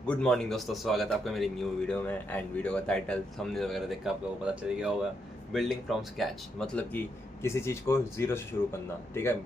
Good morning दोस्तों, स्वागत है आपका मेरी न्यू वीडियो में। एंड वीडियो का टाइटल थंबनेल वगैरह देख के आप लोगों को पता चल गया होगा। बिल्डिंग फ्रॉम स्क्रैच, मतलब कि किसी चीज़ को ज़ीरो से शुरू करना। ठीक है।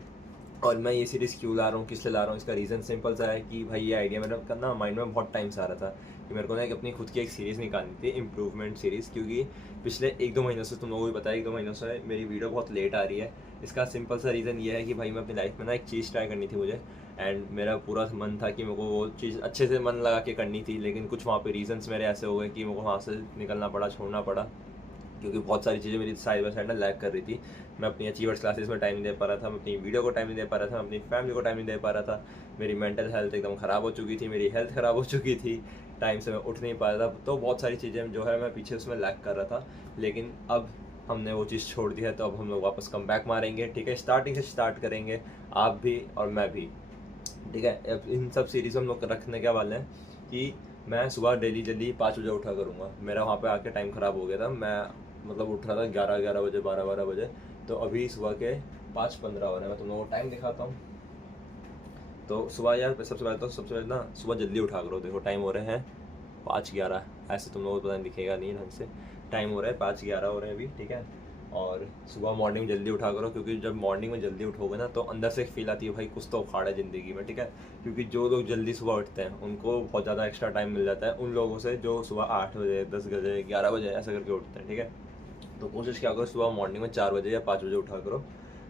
और मैं ये सीरीज़ क्यों ला रहा हूँ, किस लिए ला रहा हूँ, इसका रीज़न सिंपल सा है कि भाई ये आइडिया मेरा करना माइंड में बहुत टाइम से आ रहा था कि मेरे को ना एक अपनी खुद की एक सीरीज़ निकालनी थी, इम्प्रूवमेंट सीरीज़। क्योंकि पिछले 1-2 महीनों से, तुम लोगों को भी पता है, 1-2 महीनों से मेरी वीडियो बहुत लेट आ रही है। इसका सिंपल सा रीज़न ये है कि भाई मैं अपनी लाइफ में ना एक चीज़ ट्राई करनी थी मुझे। एंड मेरा पूरा मन था कि मेरे को वो चीज़ अच्छे से मन लगा के करनी थी, लेकिन कुछ वहाँ पे रीजंस मेरे ऐसे हो गए कि मेरे को वहाँ से निकलना पड़ा, छोड़ना पड़ा। क्योंकि बहुत सारी चीज़ें मेरी साइड बाय साइड ना लैग कर रही थी। मैं अपनी अचीवर्स क्लासेस में टाइम नहीं दे पा रहा था, मैं अपनी वीडियो को टाइम नहीं दे पा रहा था, मैं अपनी फैमिली को टाइम नहीं दे पा रहा था। मेरी मेंटल हेल्थ एकदम ख़राब हो चुकी थी, मेरी हेल्थ ख़राब हो चुकी थी। टाइम से मैं उठ नहीं पा रहा था, तो बहुत सारी चीज़ें जो है मैं पीछे उसमें लैग कर रहा था। लेकिन अब हमने वो चीज़ छोड़ दी है, तो अब हम लोग वापस कम बैक मारेंगे। ठीक है, स्टार्टिंग से स्टार्ट करेंगे, आप भी और मैं भी। ठीक है। अब इन सब सीरीज हम लोग रखने के वाले हैं कि मैं सुबह डेली जल्दी 5 बजे उठा करूँगा। मेरा वहाँ पे आके टाइम ख़राब हो गया था, मैं मतलब उठ रहा था 11-11 बजे, 12-12 बजे। तो अभी सुबह के 5:15 हो रहे हैं। मैं तुम लोगों को टाइम दिखाता हूँ। तो सुबह यार सबसे पहले ना सुबह जल्दी उठा करो। देखो टाइम हो रहे हैं 5:11। ऐसे तुम लोगों को पता नहीं दिखेगा नहीं ढंग से। टाइम हो रहा है 5:11 हो रहे हैं अभी। ठीक है। और सुबह मॉर्निंग जल्दी उठा करो, क्योंकि जब मॉर्निंग में जल्दी उठोगे ना तो अंदर से एक फील आती है भाई कुछ तो उखाड़ा है ज़िंदगी में। ठीक है। क्योंकि जो लोग जल्दी सुबह उठते हैं उनको बहुत ज़्यादा एक्स्ट्रा टाइम मिल जाता है उन लोगों से जो सुबह 8 बजे, 10 बजे, 11 बजे ऐसा करके उठते हैं। ठीक है। तो कोशिश क्या करो सुबह मॉर्निंग में 4 बजे या 5 बजे उठा करो।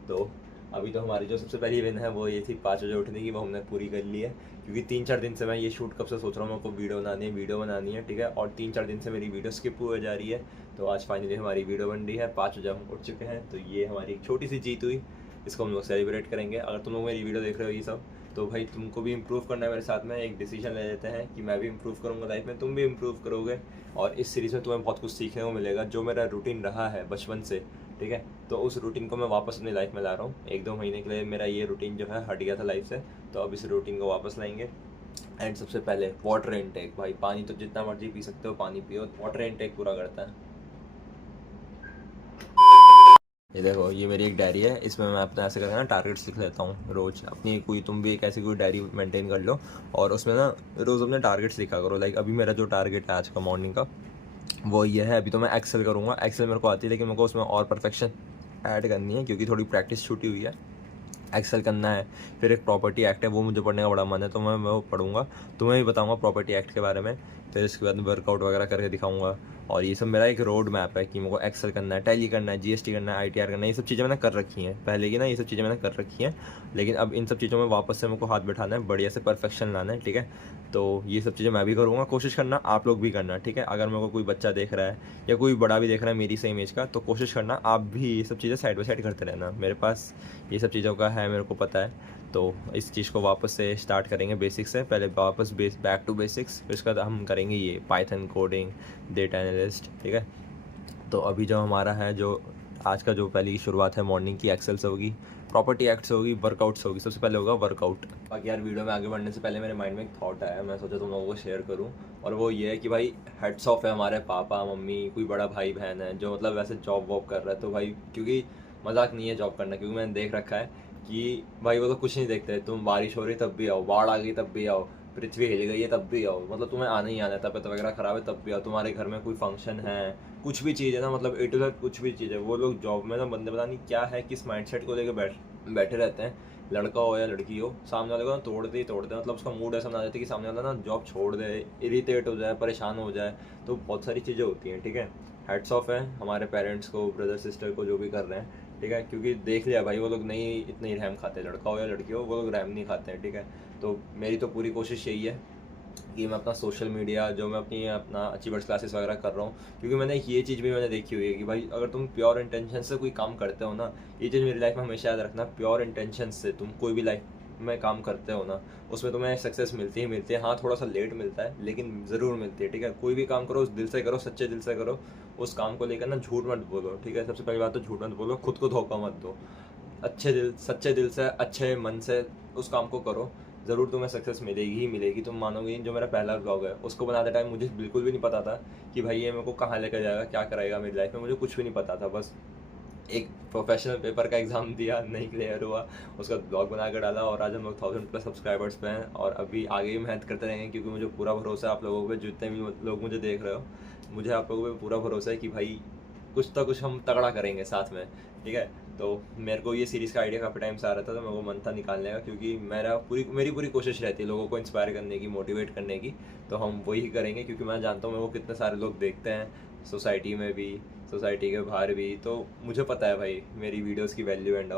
तो अभी तो हमारी जो सबसे पहली विन है वो ये थी 5 बजे उठने की, वो हमने पूरी कर ली है। क्योंकि 3-4 दिन से मैं ये शूट कब से सोच रहा हूँ, मेरे को वीडियो बनानी है। ठीक है। और 3-4 दिन से मेरी वीडियो स्किप हुए जा रही है। तो आज फाइनली हमारी वीडियो बन रही है, 5 बजे हम उठ चुके हैं। तो ये हमारी एक छोटी सी जीत हुई, इसको हम लोग सेलिब्रेट करेंगे। अगर तुम लोग मेरी वीडियो देख रहे हो ये सब, तो भाई तुमको भी इम्प्रूव करना है मेरे साथ में। एक डिसीजन ले लेते हैं कि मैं भी इम्प्रूव करूँगा लाइफ में, तुम भी इम्प्रूव करोगे। और इस सीरीज़ में तुम्हें बहुत कुछ सीखने को मिलेगा, जो मेरा रूटीन रहा है बचपन से। ठीक है। तो उस रूटीन को मैं वापस अपनी लाइफ में ला रहा हूँ। 1-2 महीने के लिए मेरा ये रूटीन जो है हट गया था लाइफ से, तो अब इस रूटीन को वापस लाएंगे। एंड सबसे पहले वाटर इनटेक। भाई पानी तो जितना मर्जी पी सकते हो, पानी पियो, वाटर इनटेक पूरा करता है। ये देखो, ये मेरी एक डायरी है, इसमें मैं अपना ऐसे करके ना टारगेट्स लिख लेता हूँ रोज़ अपनी। कोई तुम भी एक ऐसी कोई डायरी मेंटेन कर लो और उसमें ना रोज़ अपने टारगेट्स लिखा करो। लाइक अभी मेरा जो टारगेट है आज का मॉर्निंग का, वो ये है। अभी तो मैं एक्सेल करूँगा, एक्सेल मेरे को आती है, लेकिन मेरे को उसमें और परफेक्शन ऐड करनी है क्योंकि थोड़ी प्रैक्टिस छूटी हुई है। एक्सेल करना है। फिर एक प्रॉपर्टी एक्ट है, वो मुझे पढ़ने का बड़ा मन है, तो मैं वो पढ़ूंगा। तुम्हें भी बताऊंगा प्रॉपर्टी एक्ट के बारे में। फिर इसके बाद वर्कआउट वगैरह करके दिखाऊंगा। और ये सब मेरा एक रोड मैप है कि मेरे को एक्सेल करना है, टैली करना है, जीएसटी करना है, आईटीआर करना है। ये सब चीज़ें मैंने कर रखी हैं पहले की ना, ये सब चीज़ें मैंने कर रखी हैं। लेकिन अब इन सब चीज़ों में वापस से मेरे को हाथ बैठाना है, बढ़िया से परफेक्शन लाना है। ठीक है। तो ये सब चीज़ें मैं भी करूँगा, कोशिश करना आप लोग भी करना। ठीक है। अगर मेरे को कोई बच्चा देख रहा है या कोई बड़ा भी देख रहा है मेरी सेम एज का, तो कोशिश करना आप भी ये सब चीज़ें साइड बाई साइड करते रहना। मेरे पास ये सब चीज़ों का है, मेरे को पता है। तो इस चीज़ को वापस से स्टार्ट करेंगे बेसिक्स से। पहले वापस बैक टू बेसिक्स, फिर उसके बाद हम करेंगे ये पाइथन कोडिंग, डेटा एनालिस्ट। ठीक है। तो अभी जो हमारा है, जो आज का जो पहली शुरुआत है मॉर्निंग की, एक्सेल से होगी, प्रॉपर्टी एक्ट से होगी, वर्कआउट से होगी। सबसे पहले होगा वर्कआउट। बाकी यार वीडियो में आगे बढ़ने से पहले मेरे माइंड में एक थॉट आया, मैं सोचा तुम लोगों को शेयर करूं। और वो ये है कि भाई हेड्स ऑफ है हमारे पापा मम्मी, कोई बड़ा भाई बहन है जो मतलब वैसे जॉब वॉब कर रहा है। तो भाई क्योंकि मजाक नहीं है जॉब करना, क्योंकि मैंने देख रखा है कि भाई वो तो कुछ नहीं देखते। तुम बारिश हो रही तब भी आओ, बाढ़ आ गई तब भी आओ, पृथ्वी हिल गई है तब भी आओ, मतलब तुम्हें आना ही आना है। तबियत वगैरह खराब है तब भी आओ, तुम्हारे घर में कोई फंक्शन है, कुछ भी चीज़ है ना, मतलब ए टू जेड कुछ भी चीज़ है। वो लोग जॉब में ना, बंदे पता नहीं क्या है, किस माइंडसेट को लेकर बैठे रहते हैं। लड़का हो या लड़की हो, सामने वाले को ना तोड़ते ही तोड़ते हैं। मतलब उसका मूड ऐसा बना देते हैं कि सामने वाला ना जॉब छोड़ दे, इरिटेट हो जाए, परेशान हो जाए। तो बहुत सारी चीज़ें होती हैं। ठीक है। हेड्स ऑफ है हमारे पेरेंट्स को, ब्रदर सिस्टर को, जो भी कर रहे हैं। ठीक है। क्योंकि देख लिया भाई, वो लोग नहीं इतने ही रहम खाते, लड़का हो या लड़की हो, वो लोग रहम नहीं खाते हैं। ठीक है। तो मेरी तो पूरी कोशिश यही है कि मैं अपना सोशल मीडिया, जो मैं अपना अचीवर्स क्लासेस वगैरह कर रहा हूँ, क्योंकि मैंने ये चीज़ भी मैंने देखी हुई है कि भाई अगर तुम प्योर इंटेंशन से कोई काम करते हो ना, ये चीज़ मेरी लाइफ में हमेशा याद रखना, प्योर इंटेंशन से तुम कोई भी लाइफ में काम करते हो ना, उसमें तुम्हें सक्सेस मिलती ही मिलती है। हाँ, थोड़ा सा लेट मिलता है लेकिन ज़रूर मिलती है। ठीक है। कोई भी काम करो उस दिल से करो, सच्चे दिल से करो। उस काम को लेकर ना झूठ मत बोलो। ठीक है। सबसे पहली बात तो झूठ मत बोलो, खुद को धोखा मत दो। अच्छे दिल, सच्चे दिल से, अच्छे मन से उस काम को करो, ज़रूर तुम्हें सक्सेस मिलेगी ही मिलेगी। तुम मानोगे नहीं, जो मेरा पहला ब्लॉग है उसको बनाते टाइम मुझे बिल्कुल भी नहीं पता था कि भाई ये मेरे को कहाँ लेकर जाएगा, क्या कराएगा मेरी लाइफ में, मुझे कुछ भी नहीं पता था। बस एक प्रोफेशनल पेपर का एग्ज़ाम दिया, नहीं क्लियर हुआ, उसका ब्लॉग बना कर डाला और आज हम लोग 1000+ सब्सक्राइबर्स पे हैं और अभी आगे भी मेहनत करते रहेंगे क्योंकि मुझे पूरा भरोसा है आप लोगों पे, जितने भी लोग मुझे देख रहे हो, मुझे आप लोगों पे पूरा भरोसा है कि भाई कुछ तो कुछ हम तगड़ा करेंगे साथ में, ठीक है। तो मेरे को ये सीरीज़ का आइडिया काफ़ी टाइम से आ रहा था, तो मेरे को मन था निकालने का क्योंकि मेरी पूरी कोशिश रहती है लोगों को इंस्पायर करने की, मोटिवेट करने की। तो हम वही करेंगे क्योंकि मैं जानता हूँ मेरे को कितने सारे लोग देखते हैं, सोसाइटी में भी, सोसाइटी के बाहर भी। तो मुझे पता है भाई मेरी वीडियोस की वैल्यू एंड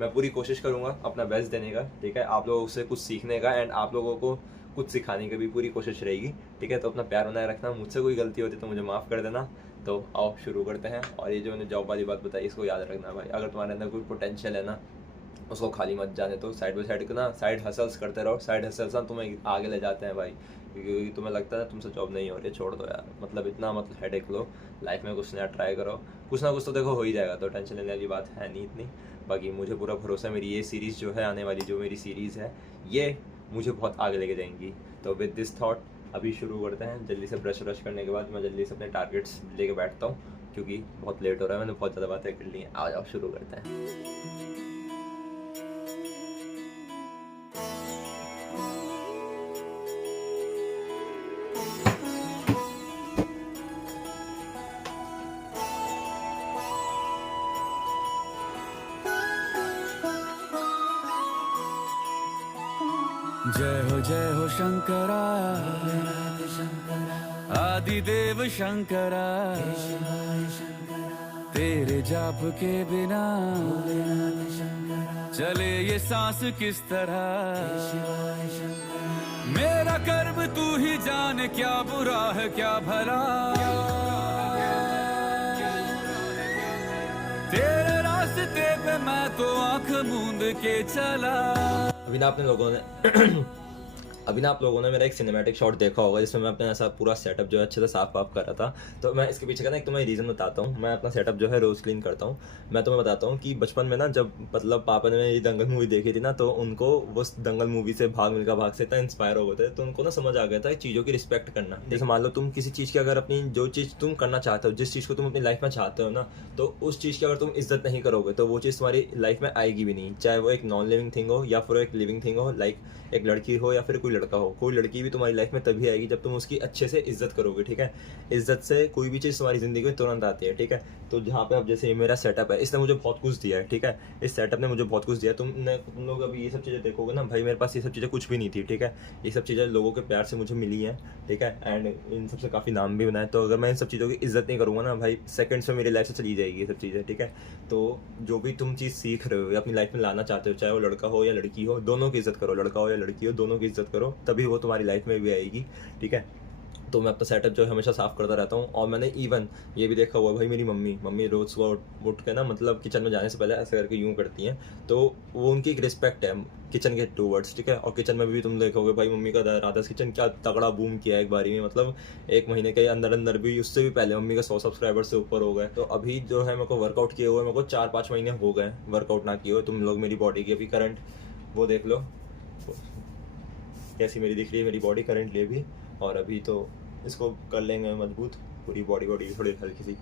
मैं पूरी कोशिश करूँगा अपना बेस्ट देने का, ठीक है, आप लोगों से कुछ सीखने का एंड आप लोगों को कुछ सिखाने की भी पूरी कोशिश रहेगी, ठीक है। तो अपना प्यार बनाए रखना, मुझसे कोई गलती होती तो मुझे माफ़ कर देना। तो आओ शुरू करते हैं। और ये जो मैंने जॉब वाली बात बताई इसको याद रखना भाई, अगर तुम्हारे अंदर कोई पोटेंशियल है ना उसको खाली मत जाने दो, साइड बाई साइड ना साइड हसल्स करते रहो, साइड हसल्स ना तुम्हें आगे ले जाते हैं भाई, क्योंकि तुम्हें लगता है तुमसे जॉब नहीं हो रही है, छोड़ दो यार, मतलब इतना मतलब हेडेक लो, लाइफ में कुछ नया ट्राई करो, कुछ ना कुछ तो देखो हो ही जाएगा, तो टेंशन लेने वाली बात है नहीं इतनी। बाकी मुझे पूरा भरोसा है मेरी ये सीरीज़ जो है आने वाली, जो मेरी सीरीज़ है ये मुझे बहुत आगे लेके जाएंगी। तो विद दिस थॉट अभी शुरू करते हैं। जल्दी से ब्रश व्रश करने के बाद मैं जल्दी से अपने टारगेट्स लेके बैठता हूँ क्योंकि बहुत लेट हो रहा है, मैंने बहुत ज़्यादा बातें कर ली हैं। आ जाओ शुरू करते हैं। जय हो शंकरा, आदिदेव शंकरा, तेरे जाप के बिना चले ये सांस किस तरह, मेरा कर्म तू ही जान, क्या बुरा है क्या भला, तेरे रास्ते पे मैं तो आंख मूंद के चला। अभी ना आप लोगों ने मेरा एक सिनेमैटिक शॉट देखा होगा जिसमें मैं अपना ऐसा पूरा सेटअप जो है अच्छे से साफ वाफ कर रहा था। तो मैं इसके पीछे का ना एक तुम्हें रीज़न बताता हूँ। मैं अपना सेटअप जो है रोज़ क्लीन करता हूँ। मैं तुम्हें बताता हूँ कि बचपन में ना जब मतलब पापा ने मेरी दंगल मूवी देखी थी ना, तो उनको वो दंगल मूवी से भाग मिल्खा भाग से इतना इंस्पायर हो गए थे, तो उनको ना समझ आ गया था चीज़ों की रिस्पेक्ट करना। जैसे मान लो तुम किसी चीज़ की अगर अपनी जो चीज़ तुम करना चाहते हो, जिस चीज़ को तुम अपनी लाइफ में चाहते हो ना, तो उस चीज़ की अगर तुम इज्जत नहीं करोगे तो वो चीज़ तुम्हारी लाइफ में आएगी भी नहीं, चाहे वो एक नॉन लिविंग थिंग हो या फिर एक लिविंग थिंग हो, लाइक एक लड़की हो या फिर कोई लड़का हो। कोई लड़की भी तुम्हारी लाइफ में तभी आएगी जब तुम उसकी अच्छे से इज्जत करोगे, ठीक है। इज्जत से कोई भी चीज़ तुम्हारी ज़िंदगी में तुरंत आती है, ठीक है। तो जहाँ पे अब जैसे ये मेरा सेटअप है, इसने मुझे बहुत कुछ दिया है, ठीक है। इस सेटअप ने मुझे बहुत कुछ दिया। तुम लोग अभी ये सब चीज़ें देखोगे ना भाई, मेरे पास ये सब चीज़ें कुछ भी नहीं थी, ठीक है। ये सब चीज़ें लोगों के प्यार से मुझे मिली हैं, ठीक है, एंड इन सबसे काफ़ी नाम भी बनाए। तो अगर मैं इन सब चीज़ों की इज्जत नहीं करूँगा ना भाई, सेकंड्स में मेरी लाइफ से चली जाएगी ये सब चीज़ें, ठीक है। तो जो भी तुम चीज़ सीख रहे हो या अपनी लाइफ में लाना चाहते हो, चाहे वो लड़का हो या लड़की हो, दोनों की इज्जत करो, लड़का हो या लड़की हो, दोनों की इज्जत करो, तभी वो तुम्हारी लाइफ में भी आएगी, ठीक है। तो मैं अपना सेटअप जो है हमेशा साफ़ करता रहता हूँ। और मैंने इवन ये भी देखा हुआ है भाई, मेरी मम्मी रोज़ सुबह उठ के ना मतलब किचन में जाने से पहले ऐसे करके यूँ करती हैं, तो वो उनकी एक रिस्पेक्ट है किचन के टूवर्ड्स, ठीक है। और किचन में भी तुम देखोगे भाई, मम्मी का राधास किचन क्या तगड़ा बूम किया है एक बारी में, मतलब 1 महीने के अंदर भी, उससे भी पहले मम्मी का 100 सब्सक्राइबर से ऊपर हो गए। तो अभी जो है मेरे को वर्कआउट किए हुए मेरे को 4-5 महीने हो गए वर्कआउट ना किए हुए। तुम लोग मेरी बॉडी की अभी करंट वो देख लो कैसी मेरी दिख रही है मेरी बॉडी करंटली भी। और अभी तो इसको कर लेंगे मजबूत, पूरी बॉडी थोड़ी हल्की सी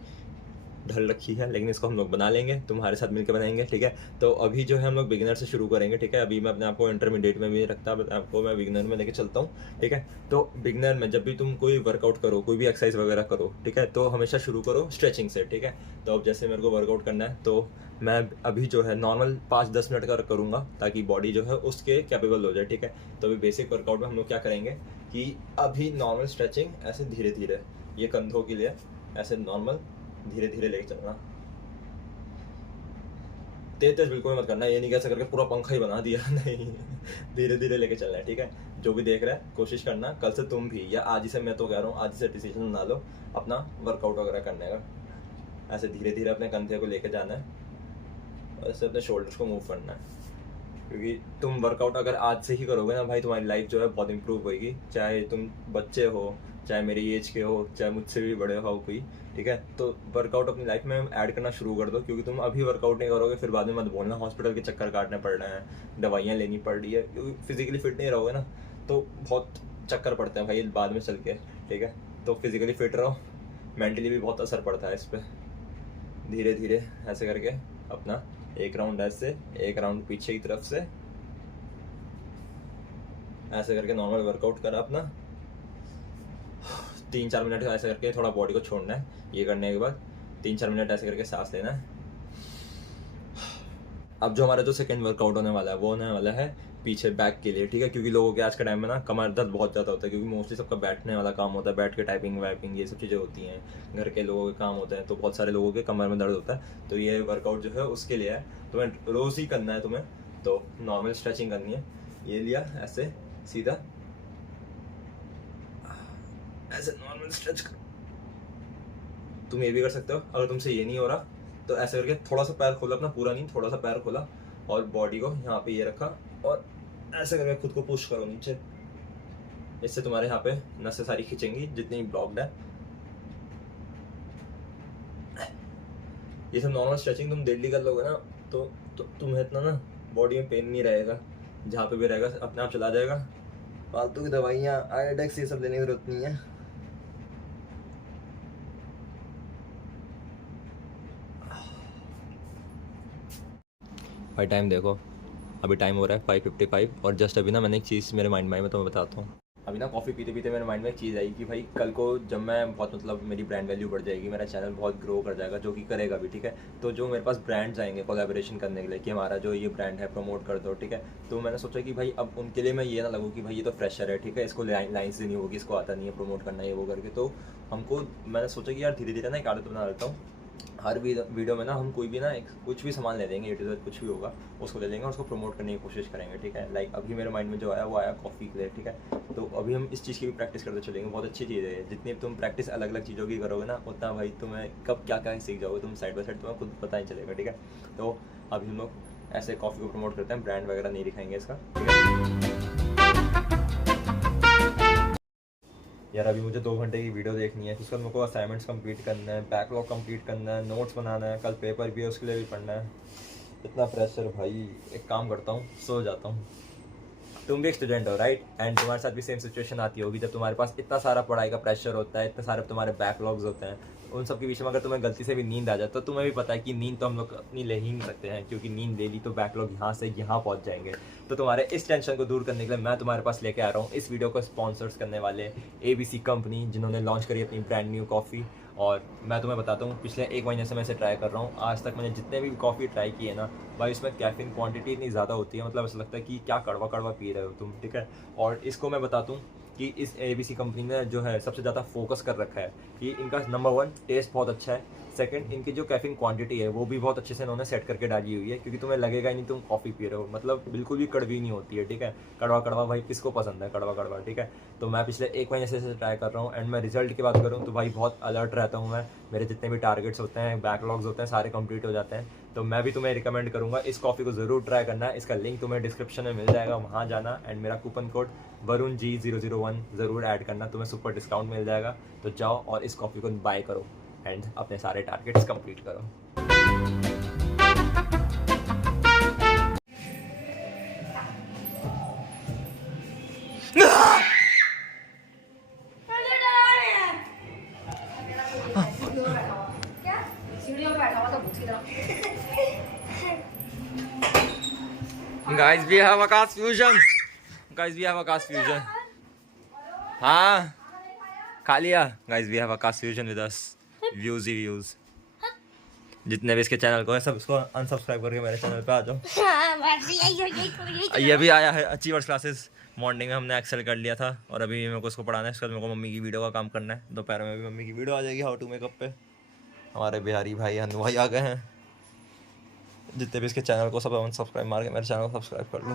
ढल रखी है, लेकिन इसको हम लोग बना लेंगे, तुम्हारे साथ मिलकर बनाएंगे, ठीक है। तो अभी जो है हम लोग बिगिनर से शुरू करेंगे, ठीक है। अभी मैं अपने आप को इंटरमीडिएट में भी रखता हूँ, आपको मैं बिगिनर में लेके चलता हूँ, ठीक है। तो बिगिनर में जब भी तुम कोई वर्कआउट करो, कोई भी एक्सरसाइज वगैरह करो, ठीक है, तो हमेशा शुरू करो स्ट्रेचिंग से, ठीक है। तो अब जैसे मेरे को वर्कआउट करना है तो मैं अभी जो है नॉर्मल 5-10 मिनट का करूँगा ताकि बॉडी जो है उसके कैपेबल हो जाए, ठीक है। तो अभी बेसिक वर्कआउट में हम लोग क्या करेंगे कि अभी नॉर्मल स्ट्रेचिंग ऐसे धीरे धीरे, ये कंधों के लिए ऐसे नॉर्मल धीरे धीरे लेके चलना, तेज बिल्कुल मत करना, ये नहीं कैसे करके पूरा पंखा ही बना दिया नहीं, धीरे धीरे लेके चलना है, ठीक है। जो भी देख रहा है कोशिश करना कल से तुम भी, या आज ही से मैं तो कह रहा हूँ, आज ही से डिसीजन बना लो अपना वर्कआउट वगैरह करने का। ऐसे धीरे धीरे अपने कंधे को लेके जाना है और ऐसे अपने शोल्डर्स को मूव करना है, क्योंकि तुम वर्कआउट अगर आज से ही करोगे ना भाई, तुम्हारी लाइफ जो है बहुत इंप्रूव होगी। चाहे तुम बच्चे हो, चाहे मेरी एज के हो, चाहे मुझसे भी बड़े हो कोई, ठीक है। तो वर्कआउट अपनी लाइफ में ऐड करना शुरू कर दो, क्योंकि तुम अभी वर्कआउट नहीं करोगे फिर बाद में मत बोलना हॉस्पिटल के चक्कर काटने पड़ रहे हैं, दवाइयाँ लेनी पड़ रही है, क्योंकि फिजिकली फिट नहीं रहोगे ना तो बहुत चक्कर पड़ते हैं भाई बाद में चल के, ठीक है। तो फिजिकली फिट रहो, मेंटली भी बहुत असर पड़ता है इस पर। धीरे धीरे ऐसे करके अपना एक राउंड ऐसे, एक राउंड पीछे की तरफ से, ऐसे करके नॉर्मल वर्कआउट करा अपना 3-4 मिनट ऐसे करके, थोड़ा बॉडी को छोड़ना है। ये करने के बाद 3-4 मिनट ऐसे करके सांस लेना है। अब जो हमारा जो सेकंड वर्कआउट होने वाला है वो होने वाला है पीछे बैक के लिए, ठीक है, क्योंकि लोगों के आज के टाइम में ना कमर दर्द बहुत ज़्यादा होता है, क्योंकि मोस्टली सबका बैठने वाला काम होता है, बैठ के टाइपिंग वाइपिंग ये सब चीज़ें होती हैं, घर के लोगों के काम होते हैं, तो बहुत सारे लोगों के कमर में दर्द होता है। तो ये वर्कआउट जो है उसके लिए है, तुम्हें रोज़ ही करना है तुम्हें। तो नॉर्मल स्ट्रेचिंग करनी है। ये लिया ऐसे सीधा, ऐसे नॉर्मल स्ट्रेच कर। तुम ये भी कर सकते हो, अगर तुमसे ये नहीं हो रहा तो ऐसे करके थोड़ा सा पैर खोला अपना, पूरा नहीं, थोड़ा सा पैर खोला और बॉडी को यहाँ पे ये रखा और ऐसे करके खुद को पुश करो नीचे। इससे तुम्हारे यहाँ पे नसें सारी खींचेंगी जितनी ब्लॉक्ड है। ये सब नॉर्मल स्ट्रेचिंग तुम डेली कर लोगे ना तो तुम्हें इतना ना बॉडी में पेन नहीं रहेगा, जहाँ पे भी रहेगा अपने आप चला जाएगा। फालतू की दवाइयाँ आयोडेक्स ये सब लेने की जरूरत नहीं है। भाई टाइम देखो, अभी टाइम हो रहा है 5:55 और जस्ट अभी ना मैंने एक चीज़ मेरे माइंड में आई, मैं तुम्हें बताता हूँ। अभी ना कॉफ़ी पीते पीते मेरे माइंड में एक चीज़ आई कि भाई कल को जब मैं बहुत मतलब मेरी ब्रांड वैल्यू बढ़ जाएगी, मेरा चैनल बहुत ग्रो कर जाएगा, जो कि करेगा भी, ठीक है। तो जो मेरे पास ब्रांड्स आएंगे कोलैबोरेशन करने के लिए कि हमारा जो ये ब्रांड है प्रमोट कर दो, ठीक है। तो मैंने सोचा कि भाई अब उनके लिए मैं ये ना लगूँ कि भाई ये तो फ्रेशर है, ठीक है, इसको लाइन्स देनी होगी, इसको आता नहीं है प्रमोट करना ये वो करके। तो हमको मैंने सोचा कि यार धीरे धीरे ना एक आदत बना लेता हूँ। हर वीडियो में ना हम कोई भी ना एक कुछ भी सामान ले लेंगे, इट कुछ भी होगा उसको ले लेंगे और उसको प्रमोट करने की कोशिश करेंगे, ठीक है। लाइक अभी मेरे माइंड में जो आया वो आया कॉफ़ी के लिए, ठीक है। तो अभी हम इस चीज़ की भी प्रैक्टिस करते चलेंगे, बहुत अच्छी चीज़ है। जितनी तुम प्रैक्टिस अलग अलग चीज़ों की करोगे ना उतना भाई तुम्हें कब क्या क्या सीख जाओगे तुम साइड बाय साइड, तुम्हें खुद पता ही चलेगा, ठीक है। तो अभी हम लोग ऐसे कॉफ़ी को प्रमोट करते हैं, ब्रांड वगैरह नहीं दिखाएंगे इसका, ठीक है। यार अभी मुझे 2 घंटे की वीडियो देखनी है, उसके बाद मेरे को असाइनमेंट्स कंप्लीट करना है, बैकलॉग कंप्लीट करना है, नोट्स बनाना है, कल पेपर भी है उसके लिए भी पढ़ना है। इतना प्रेशर भाई, एक काम करता हूँ सो जाता हूँ। तुम भी एक स्टूडेंट हो राइट, एंड तुम्हारे साथ भी सेम सिचुएशन आती होगी जब तुम्हारे पास इतना सारा पढ़ाई का प्रेशर होता है, इतने सारे तुम्हारे बैकलॉग्स होते हैं, उन सब के बीच में अगर तुम्हें गलती से भी नींद आ जाए तो तुम्हें भी पता है कि नींद तो हम लोग अपनी ले ही नहीं सकते हैं, क्योंकि नींद ले ली तो बैकलॉग यहाँ से यहाँ पहुँच जाएंगे। तो तुम्हारे इस टेंशन को दूर करने के लिए मैं तुम्हारे पास लेके आ रहा हूँ इस वीडियो को स्पॉन्सर्स करने वाले ABC कंपनी, जिन्होंने लॉन्च करी अपनी ब्रांड न्यू कॉफ़ी। और मैं तुम्हें बताता हूँ पिछले 1 महीने से मैं इसे ट्राई कर रहा हूँ। आज तक मैंने जितने भी कॉफ़ी ट्राई की है ना भाई, उसमें कैफीन क्वांटिटी इतनी ज़्यादा होती है, मतलब ऐसा लगता है कि क्या कड़वा कड़वा पी रहे हो तुम, ठीक है। और इसको मैं बताता हूँ कि इस ABC कंपनी ने जो है सबसे ज़्यादा फोकस कर रखा है कि इनका नंबर 1 टेस्ट बहुत अच्छा है, सेकंड इनकी जो कैफीन क्वांटिटी है वो भी बहुत अच्छे से इन्होंने सेट करके डाली हुई है, क्योंकि तुम्हें लगेगा ही नहीं तुम कॉफ़ी पी रहे हो, मतलब बिल्कुल भी कड़वी नहीं होती है, ठीक है। कड़वा कड़वा भाई किसको पसंद है, कड़वा कड़वा, ठीक है। तो मैं पिछले 1 महीने से इसे ट्राई कर रहा हूँ, एंड मैं रिजल्ट की बात करूँ तो भाई बहुत अलर्ट रहता हूँ मैं। मेरे जितने भी टारगेट्स होते हैं, बैकलॉग्स होते हैं, सारे कंप्लीट हो जाते हैं। तो मैं भी तुम्हें रिकमेंड करूँगा इस कॉफ़ी को ज़रूर ट्राई करना है। इसका लिंक तुम्हें डिस्क्रिप्शन में मिल जाएगा, वहाँ जाना, एंड मेरा कूपन कोड VARUNG001 ज़रूर ऐड करना, तुम्हें सुपर डिस्काउंट मिल जाएगा। तो जाओ और इस कॉफ़ी को बाय करो एंड अपने सारे टारगेट्स कंप्लीट करो। Guys, we have Akash Fusion. Guys, we have Akash Fusion. हाँ खा लिया। Guys, we have Akash Fusion with us. Views he views। जितने भी इसके चैनल को है सब इसको अनसब्सक्राइब करके मेरे चैनल पे आ जाओ। ये भी आया है अचीवर्स क्लासेस। मॉर्निंग में हमने एक्सेल कर लिया था और अभी मेरे को उसको पढ़ाना है, उसके बाद मेरे को मम्मी की वीडियो का काम करना है। दोपहर में भी मम्मी की वीडियो आ जाएगी हाउ टू मेकअप पे। हमारे बिहारी भाई हनु भाई आ गए हैं। जितने भी इसके चैनल को सब अनसब्सक्राइब मार के मेरे चैनल को सब्सक्राइब कर लो।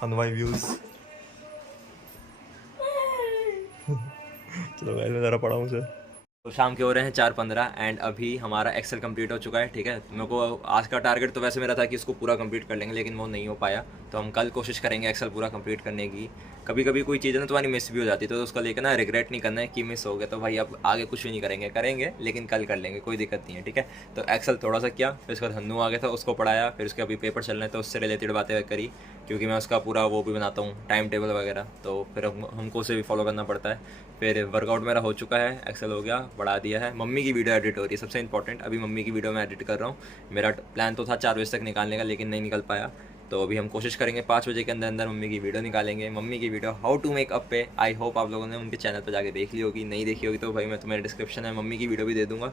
हनु भाई व्यूज। चलो मैं ज़रा पढ़ाऊँ उसे। तो शाम के हो रहे हैं 4:15 एंड अभी हमारा एक्सेल कंप्लीट हो चुका है, ठीक है। मेरे को आज का टारगेट तो वैसे मेरा था कि इसको पूरा कंप्लीट कर लेंगे, लेकिन वो नहीं हो पाया। तो हम कल कोशिश करेंगे एक्सेल पूरा कंप्लीट करने की। कभी कभी कोई चीज़ ना तुम्हारी मिस भी हो जाती है, तो उसको लेकर ना रिग्रेट नहीं करना है कि मिस हो गया, तो भाई अब आगे कुछ भी नहीं करेंगे लेकिन कल कर लेंगे, कोई दिक्कत नहीं है, ठीक है। तो एक्सेल थोड़ा सा किया, फिर उसके बाद हन्नू आ गया था, उसको पढ़ाया, फिर उसके अभी पेपर चल रहे हैं तो उससे रिलेटेड बातें करी, क्योंकि मैं उसका पूरा वो भी बनाता हूँ टाइम टेबल वगैरह, तो फिर हमको उसे भी फॉलो करना पड़ता है। फिर वर्कआउट मेरा हो चुका है, एक्सेल हो गया, बढ़ा दिया है। मम्मी की वीडियो एडिट हो रही है, सबसे इंपॉर्टेंट, अभी मम्मी की वीडियो मैं एडिट कर रहा हूँ। मेरा प्लान तो था 4 बजे तक निकालने का, लेकिन नहीं निकल पाया, तो अभी हम कोशिश करेंगे 5 बजे के अंदर अंदर मम्मी की वीडियो निकालेंगे। मम्मी की video how to make up पे आई होप आप लोगों ने उनके चैनल पे जाके देख ली होगी, नहीं देखी होगी तो भाई मैं तुम्हारे डिस्क्रिप्शन में मम्मी की वीडियो भी दे दूँगा।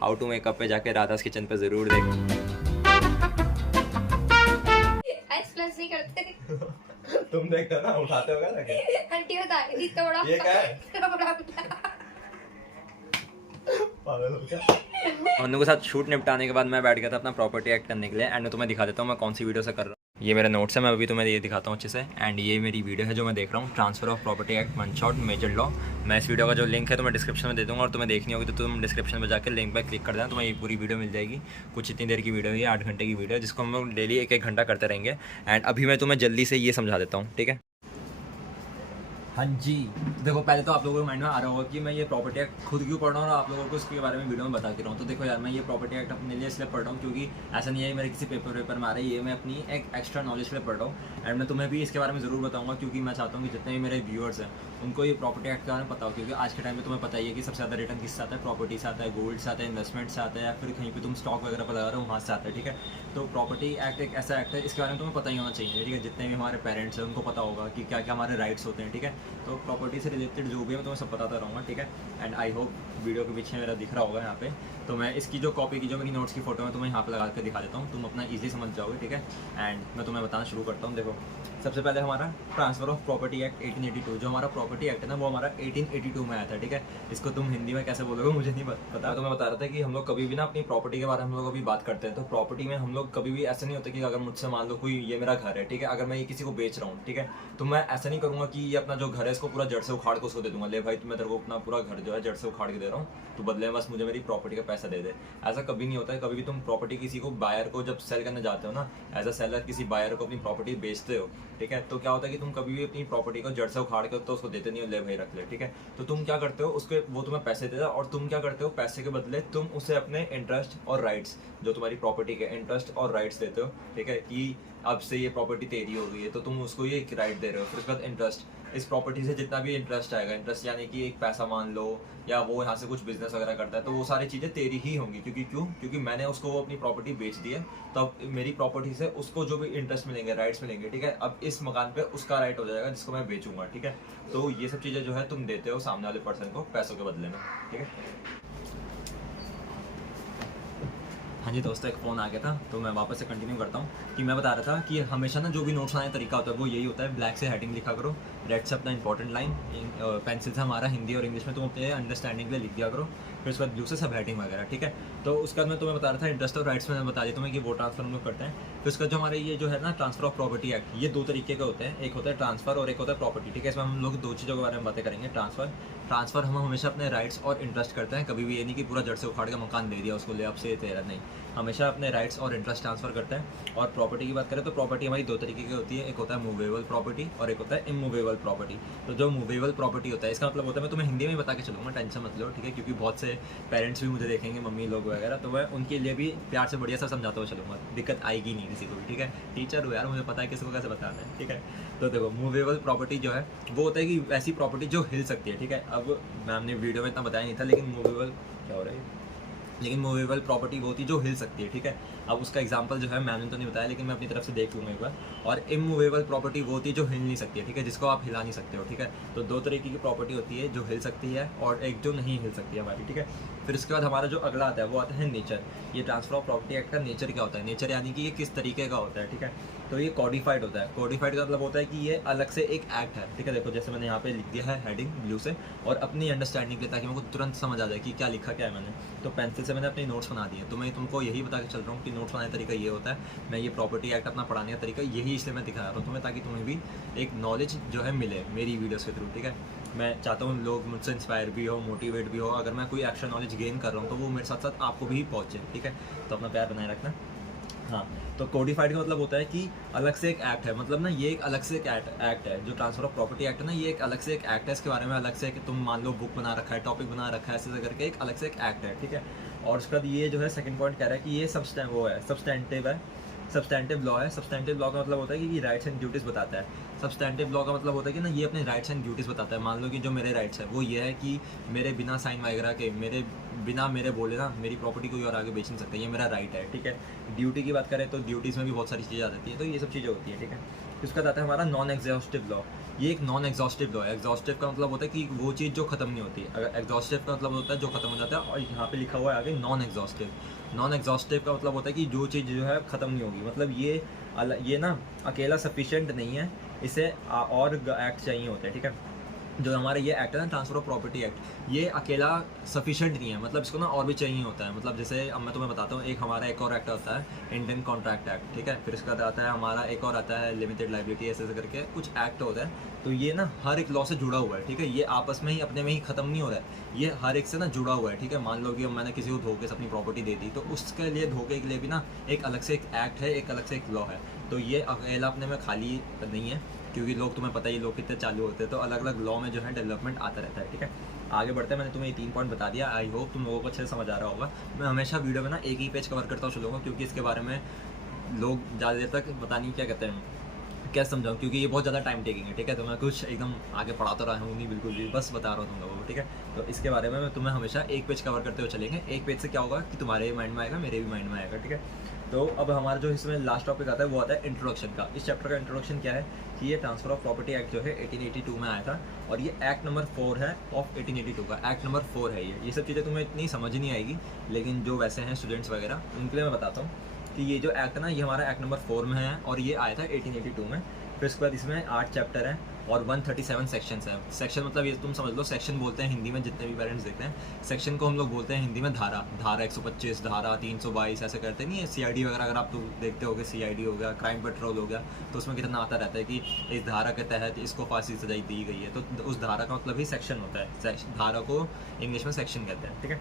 हाउ टू मेक अप पे जाके राधास किचन पे ज़रूर देख। प्लस नहीं करते। तुम देखते ना, उठाते होगा ना क्या? आंटी बता रही थी थोड़ा ये क्या है? पागल हो क्या? उन लोगों के साथ शूट निपटाने के बाद मैं बैठ गया था अपना प्रॉपर्टी एक्ट करने के लिए, एंड मैं तुम्हें दिखा देता हूँ मैं कौन सी वीडियो से कर रहा हूँ। ये मेरे नोट्स है, मैं अभी तुम्हें ये दिखाता हूँ अच्छे से, एंड ये मेरी वीडियो है जो मैं देख रहा हूँ, transfer of property act one shot major law. मैं इस वीडियो का जो लिंक है तुम्हें डिस्क्रिप्शन में दे दूँगा, और तुम्हें देखनी होगी तो तुम डिस्क्रिप्शन में जाकर लिंक पर क्लिक कर देना, तुम्हें ये पूरी वीडियो मिल जाएगी। कुछ इतनी देर की वीडियो है, 8 घंटे की वीडियो है, जिसको हम लोग डेली 1-1 घंटा करते रहेंगे। एंड अभी मैं तुम्हें जल्दी से ये समझा देता हूँ, ठीक है। हाँ जी, देखो पहले तो आप लोगों को माइंड में आ रहा होगा कि मैं ये प्रॉपर्टी एक्ट खुद क्यों पढ़ रहा हूँ और आप लोगों को इसके बारे में वीडियो में बता के रहा हूँ। तो देखो यार, मैं ये प्रॉपर्टी एक्ट अपने लिए इसलिए पढ़ रहा हूँ क्योंकि ऐसा नहीं है मेरे किसी पेपर में आ रहा है, ये मैं अपनी एक एक्स्ट्रा नॉलेज के लिए पढ़ रहा हूँ। एंड मैं तुम्हें भी इसके बारे में ज़रूर बताऊँगा, क्योंकि मैं चाहता हूँ कि जितने भी मेरे व्यूअर्स हैं उनको ये प्रॉपर्टी एक्ट के बारे में पता हो, क्योंकि आज के टाइम में तुम्हें पता ही है कि सबसे ज़्यादा रिटर्न किससे आता है, प्रॉपर्टी से आता है, गोल्ड से आता है, इन्वेस्टमेंट से आता है, या फिर कहीं पे तुम स्टॉक वगैरह पर लगा रहे हो वहाँ से आता है, ठीक है। तो प्रॉपर्टी एक्ट एक ऐसा एक्ट है, इसके बारे में तुम्हें पता ही होना चाहिए, ठीक है। जितने भी हमारे पेरेंट्स हैं उनको पता होगा कि क्या क्या हमारे राइट्स होते हैं, ठीक है। तो प्रॉपर्टी से रिलेटेड जो भी है मैं तुम्हें सब बताता रहूँगा, ठीक है। एंड आई होप वीडियो के पीछे मेरा दिख रहा होगा यहाँ पे, तो मैं इसकी जो कॉपी की जो मेरी नोट्स की फोटो है तुम्हें यहाँ पे लगा कर दिखा देता हूँ, तुम अपना ईजी समझ जाओगे, ठीक है। एंड मैं तुम्हें बताना शुरू करता हूँ। देखो सबसे पहले हमारा ट्रांसफर ऑफ प्रॉपर्टी एक्ट 1882, जो हमारा प्रॉपर्टी एक्ट है ना, वो हमारा 1882 में आया था, ठीक है। इसको तुम हिंदी में कैसे बोलोगे मुझे नहीं पता। तो मैं बता रहा था कि हम लोग कभी भी ना अपनी प्रॉपर्टी के बारे में हम लोग अभी बात करते हैं, तो प्रॉपर्टी में हम लोग कभी भी ऐसा नहीं होता कि अगर मुझसे मान लो कोई ये मेरा घर है, ठीक है, अगर मैं ये किसी को बेच रहा हूँ, ठीक है, तो मैं ऐसा नहीं करूँगा कि ये अपना जो घर है इसको पूरा जड़ से उखाड़ के उसको दे दूंगा, ले भाई मैं तेरे को अपना पूरा घर जो है जड़ से उखाड़ के दे रहा हूँ, तो बदले में बस मुझे मेरी प्रॉपर्टी का पैसा दे दे। ऐसा कभी नहीं होता है। कभी भी तुम प्रॉपर्टी किसी को बायर को जब सेल करने जाते हो ना, एज अ सेलर किसी बायर को अपनी प्रॉपर्टी बेचते हो, ठीक है, तो क्या होता है कि तुम कभी भी अपनी प्रॉपर्टी को जड़ से उखाड़ के तो उसको देते नहीं हो, ले भाई रख ले, ठीक है। तो तुम क्या करते हो, उसके वो तुम्हें पैसे देता है, और तुम क्या करते हो, पैसे के बदले तुम उसे अपने इंटरेस्ट और राइट्स, जो तुम्हारी प्रॉपर्टी के इंटरेस्ट और राइट्स देते हो, ठीक है, कि अब से ये प्रॉपर्टी तेरी हो गई है तो तुम उसको ये राइट दे रहे हो। फिर उसके बाद इंटरेस्ट, इस प्रॉपर्टी से जितना भी इंटरेस्ट आएगा, इंटरेस्ट यानी कि एक पैसा मान लो, या वो यहाँ से कुछ बिजनेस वगैरह करता है, तो वो सारी चीज़ें तेरी ही होंगी, क्योंकि मैंने उसको वो अपनी प्रॉपर्टी बेच दी है, तो अब मेरी प्रॉपर्टी से उसको जो भी इंटरेस्ट मिलेंगे, राइट्स मिलेंगे, ठीक है। अब इस मकान पे उसका राइट हो जाएगा जिसको मैं बेचूंगा, ठीक है। तो ये सब चीज़ें जो है तुम देते हो सामने वाले पर्सन को पैसों के बदले में, ठीक है। हाँ जी दोस्तों, एक फ़ोन आ गया था तो मैं वापस से कंटिन्यू करता हूँ कि मैं बता रहा था कि हमेशा ना जो भी नोट्स बनाने का तरीका होता है वो यही होता है, ब्लैक से हेडिंग लिखा करो, रेड से अपना इंपॉर्टेंट लाइन, पेंसिल से हमारा हिंदी और इंग्लिश में तुम अपने अंडरस्टैंडिंग के लिए लिख दिया करो, फिर उसके बाद ब्लू से सब हेडिंग वगैरह, ठीक है। तो उसके बाद मैं तुम्हें बता रहा था इंटरेस्ट और राइट्स में बता दिया तुम्हें कि वो ट्रांसफर हम लोग करते हैं। फिर उसका जो हमारे ये जो है ना ट्रांसफर ऑफ प्रॉपर्टी एक्ट, ये 2 तरीके के होते हैं, एक होता है ट्रांसफर और एक होता है प्रॉपर्टी, ठीक है। इसमें हम लोग 2 चीज़ों के बारे में बातें करेंगे। ट्रांसफर हम हमेशा अपने राइट्स और इंटरेस्ट करते हैं, कभी भी ये नहीं कि पूरा जड़ से उखाड़ के मकान दे दिया उसको, ले अब से तेरा, नहीं, हमेशा अपने राइट्स और इंटरेस्ट ट्रांसफर करते हैं। और प्रॉपर्टी की बात करें तो प्रॉपर्टी हमारी 2 तरीके की होती है, एक होता है मूवेबल प्रॉपर्टी और एक होता है इमूवेबल प्रॉपर्टी। तो जो मूवेबल प्रॉपर्टी होता है इसका मतलब होता है, मैं तुम्हें हिंदी में बता के चलूँगा, टेंशन मत लो, ठीक है, क्योंकि बहुत से पेरेंट्स भी मुझे देखेंगे, मम्मी लोग वगैरह, तो मैं उनके लिए भी प्यार से बढ़िया सा समझाता हुआ चलूँगा, दिक्कत आएगी नहीं किसी को भी, ठीक है। टीचर हो यार, मुझे पता है किसको कैसे बताना है, ठीक है। तो देखो मूवेबल प्रॉपर्टी जो है वो होता है कि ऐसी प्रॉपर्टी जो हिल सकती है, ठीक है। अब मैम ने वीडियो में इतना बताया नहीं था, लेकिन मूवेबल क्या हो रहा है, लेकिन मूवेबल प्रॉपर्टी वो होती है जो हिल सकती है, ठीक है। अब उसका एग्जांपल जो है मैंने तो नहीं बताया, लेकिन मैं अपनी तरफ से देख लूँगा एक बार। और इमूवेबल प्रॉपर्टी वो होती है जो हिल नहीं सकती है, ठीक है, जिसको आप हिला नहीं सकते हो, ठीक है। तो 2 तरीके की प्रॉपर्टी होती है, जो हिल सकती है और एक जो नहीं हिल सकती है हमारी, ठीक है। फिर उसके बाद हमारा जो अगला आता है वो आता है नेचर। ये ट्रांसफर ऑफ प्रॉपर्टी एक्ट का नेचर क्या होता है, नेचर यानी कि ये किस तरीके का होता है, ठीक है। तो ये कॉडिफाइड होता है। कॉडिफाइड का मतलब होता है कि ये अलग से एक एक्ट है, ठीक है। देखो जैसे मैंने यहाँ पे लिख दिया है हेडिंग ब्लू से, और अपनी अंडरस्टैंडिंग के लिए, ताकि मेरे को तुरंत समझ आ जाए कि क्या लिखा क्या है मैंने। तो पेंसिल से मैंने अपने नोट्स बना दिए, तो मैं तुमको यही बता के चल रहा हूँ कि नोट्स बनाने का तरीका ये होता है। मैं ये प्रॉपर्टी एक्ट अपना पढ़ाने का तरीका यही इसलिए मैं दिखा रहा हूँ तुम्हें, ताकि तुम्हें भी एक नॉलेज जो है मिले मेरी वीडियोज़ के थ्रू, ठीक है। मैं चाहता हूँ लोग मुझसे इंस्पायर भी हो, मोटिवेट भी हो। अगर मैं कोई एक्स्ट्रा नॉलेज गेन कर रहा हूँ तो वो मेरे साथ साथ आपको भी पहुँचे, ठीक है। तो अपना प्यार बनाए रखना। हाँ, तो कोडिफाइड का मतलब होता है कि अलग से एक एक्ट है, मतलब ना ये एक अलग से एक एक्ट है। जो ट्रांसफर ऑफ प्रॉपर्टी एक्ट है ना, ये एक अलग से एक एक्ट है। इसके बारे में अलग से कि तुम मान लो बुक बना रखा है, टॉपिक बना रखा है, ऐसे करके एक अलग से एक एक्ट है, ठीक है। और उसके बाद ये जो है सेकंड पॉइंट कह रहा है कि ये सब्सटेंटिव है, सब्सटेंटिव लॉ है। सब्सटेंटिव लॉ का मतलब होता है कि ये राइट्स एंड ड्यूटीज़ बताता है। सब्सटेंटिव लॉ का मतलब होता है कि ना ये अपने राइट्स एंड ड्यूटीज़ बताता है। मान लो कि जो मेरे राइट्स है वो ये है कि मेरे बिना साइन वगैरह के, मेरे बिना मेरे बोले ना मेरी प्रॉपर्टी कोई और आगे बेच नहीं सकता, ये मेरा राइट है, ठीक है। ड्यूटी की बात करें तो ड्यूटीज़ में भी बहुत सारी चीज़ें आ जाती है, तो ये सब चीज़ें होती है, ठीक है। उसका आता है हमारा नॉन एग्जॉस्टिव लॉ। ये एक नॉन एग्जॉस्टिव लॉ है। एग्जॉस्टिव का मतलब होता है कि वो चीज़ जो खत्म नहीं होती। अगर एग्जॉस्टिव का मतलब होता है जो खत्म हो जाता है, और यहाँ पे लिखा हुआ है आगे नॉन एग्जॉस्टिव। नॉन एग्जॉस्टिव का मतलब होता है कि जो चीज़ जो है ख़त्म नहीं होगी, मतलब ये ना अकेला सफिशिएंट नहीं है, इसे और एक्ट चाहिए होते हैं, ठीक है। जो हमारा ये एक्ट है ना, ट्रांसफर ऑफ प्रॉपर्टी एक्ट, ये अकेला सफिशिएंट नहीं है, मतलब इसको ना और भी चाहिए होता है। मतलब जैसे अब मैं तुम्हें बताता हूँ, एक हमारा एक और एक्ट होता है इंडियन कॉन्ट्रैक्ट एक्ट, ठीक है। फिर इसके बाद आता है हमारा एक और आता है लिमिटेड लाइबिलिटी, ऐसे करके कुछ एक्ट होता है। तो ये ना हर एक लॉ से जुड़ा हुआ है, ठीक है। ये आपस में ही अपने में ही ख़त्म नहीं हो रहा है, ये हर एक से ना जुड़ा हुआ है, ठीक है। मान लो कि मैंने किसी को धोखे से अपनी प्रॉपर्टी दे दी, तो उसके लिए धोखे के लिए भी ना एक अलग से एक एक्ट है, एक अलग से एक लॉ है। तो ये अकेला अपने में खाली नहीं है, क्योंकि लोग, तुम्हें पता ही लोग कितने चालू होते हैं, तो अलग अलग लॉ में जो है डेवलपमेंट आता रहता है, ठीक है। आगे बढ़ते हैं। मैंने तुम्हें ये 3 पॉइंट बता दिया, आई होप तुम लोगों को अच्छे से समझ आ रहा होगा। मैं हमेशा वीडियो में ना एक ही पेज कवर करता हूँ चलूँगा, क्योंकि इसके बारे में लोग ज़्यादा देर तक पता नहीं क्या कहते हैं, क्या समझाऊँ, क्योंकि ये बहुत ज़्यादा टाइम टेकिंग है, ठीक है। तो मैं कुछ एकदम आगे पढ़ाता रहा हूँ नहीं, बिल्कुल भी, बस बता रहा हूँ तुम लोगों को, ठीक है। तो इसके बारे में मैं तुम्हें हमेशा एक पेज कवर करते हुए चलेंगे। एक पेज से क्या होगा कि तुम्हारे माइंड में आएगा, मेरे भी माइंड में आएगा, ठीक है। तो अब हमारा जो इसमें लास्ट टॉपिक आता है वो आता है इंट्रोडक्शन का। इस चैप्टर का इंट्रोडक्शन क्या है कि ये ट्रांसफर ऑफ प्रॉपर्टी एक्ट जो है 1882 में आया था, और ये एक्ट नंबर 4 है ऑफ 1882 का, एक्ट नंबर 4 है ये सब चीज़ें तुम्हें इतनी समझ नहीं आएगी, लेकिन जो वैसे हैं स्टूडेंट्स वगैरह उनके लिए मैं बताता हूँ कि ये जो एक्ट है ना, ये हमारा एक्ट नंबर 4 में है, और ये आया था 1882 में। फिर उसके बाद इसमें 8 चैप्टर हैं और 137 सेक्शंस हैं। सेक्शन मतलब ये तुम समझ लो, सेक्शन बोलते हैं हिंदी में, जितने भी पेरेंट्स देखते हैं सेक्शन को हम लोग बोलते हैं हिंदी में धारा। धारा 125, धारा 322, ऐसे करते नहीं है। CID वगैरह अगर आप तो देखते होगे, CID हो गया, क्राइम पेट्रोल हो गया, तो उसमें कितना आता रहता है कि इस धारा के तहत इसको फांसी की सजाई दी गई है, तो उस धारा का मतलब ही सेक्शन होता है। धारा को इंग्लिश में सेक्शन कहते हैं, ठीक है।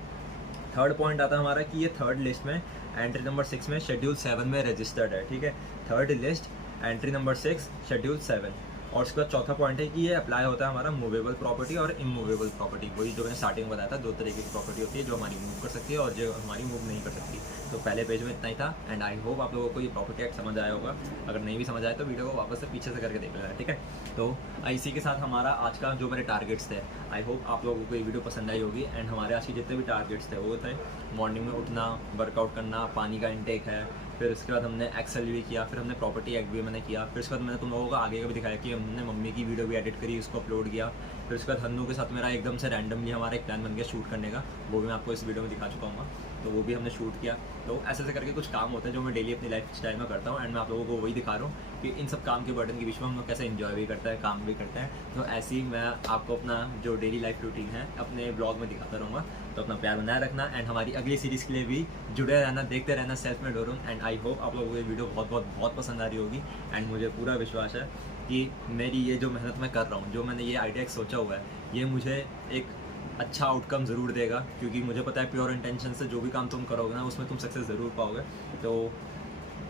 थर्ड पॉइंट आता है हमारा कि ये थर्ड लिस्ट में एंट्री नंबर 6 में शेड्यूल 7 में रजिस्टर्ड है, ठीक है। Third list entry number 6 schedule 7। और उसके बाद चौथा पॉइंट है कि ये अप्लाई होता है हमारा मूवेबल प्रॉपर्टी और इमूवेबल प्रॉपर्टी। वही जो मैंने स्टार्टिंग में बताया था, 2 तरीके की प्रॉपर्टी होती है जो हमारी मूव कर सकती है और जो हमारी मूव नहीं कर सकती। तो पहले पेज में इतना ही था, एंड आई होप आप लोगों को ये प्रॉपर्टी एक्ट समझ आया होगा। अगर नहीं भी समझ आया तो वीडियो को वापस से पीछे से करके देख लेना, ठीक है। तो इसी के साथ हमारा आज का जो मेरे टारगेट्स थे, आई होप आप लोगों को ये वीडियो पसंद आई होगी। एंड हमारे आज के जितने भी टारगेट्स थे वो थे मॉर्निंग में उठना, वर्कआउट करना, पानी का इंटेक है, फिर उसके बाद हमने एक्सेल भी किया, फिर हमने प्रॉपर्टी एक्ट भी मैंने किया, फिर उसके बाद मैंने तुम लोगों को आगे का भी दिखाया कि हमने मम्मी की वीडियो भी एडिट करी, उसको अपलोड किया। फिर उसके बाद हन्नू के साथ मेरा एकदम से रैंडमली हमारा एक प्लान बन गया शूट करने का, वो भी मैं आपको इस वीडियो में दिखा चुका हूँ, तो वो भी हमने शूट किया। तो ऐसे ऐसे करके कुछ काम होते हैं जो मैं डेली अपनी लाइफ स्टाइल में करता हूँ, एंड मैं आप लोगों को वही दिखा रहा हूँ कि इन सब काम के बर्डन के बीच में हम लोग कैसे इन्जॉय भी करते हैं, काम भी करते हैं। तो ऐसे ही मैं आपको अपना जो डेली लाइफ रूटीन है अपने ब्लॉग में दिखाता रहूँगा। तो अपना प्यार बनाए रखना, एंड हमारी अगली सीरीज़ के लिए भी जुड़े रहना, देखते रहना सेल्फ मेड होरूम। एंड आई होप आप लोगों को ये वीडियो बहुत पसंद आ रही होगी। एंड मुझे पूरा विश्वास है कि मेरी ये जो मेहनत मैं कर रहा हूँ, जो मैंने ये आइडिया सोचा हुआ है, ये मुझे एक अच्छा आउटकम ज़रूर देगा, क्योंकि मुझे पता है प्योर इंटेंशन से जो भी काम तुम करोगे ना उसमें तुम सक्सेस ज़रूर पाओगे। तो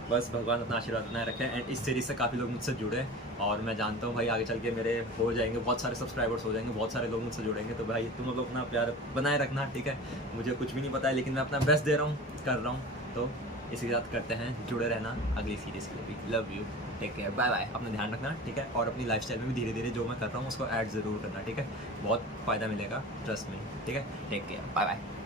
बस भगवान अपना आशीर्वाद बनाए रखें। एंड इस सीरीज़ से काफ़ी लोग मुझसे जुड़े, और मैं जानता हूँ भाई आगे चल के मेरे हो जाएंगे, बहुत सारे सब्सक्राइबर्स हो जाएंगे, बहुत सारे लोग मुझसे जुड़ेंगे। तो भाई तुम लोग अपना प्यार बनाए रखना, ठीक है। मुझे कुछ भी नहीं पता है, लेकिन मैं अपना बेस्ट दे रहा हूँ, कर रहा हूँ। तो इसी के साथ करते हैं, जुड़े रहना अगली सीरीज़ के लिए भी। Love you, take care, bye bye. अपना ध्यान रखना, ठीक है। और अपनी लाइफस्टाइल में भी धीरे धीरे जो मैं कर रहा हूँ उसको ऐड ज़रूर करना, ठीक है। बहुत फ़ायदा मिलेगा, ट्रस्ट में, ठीक है। Take care, bye bye.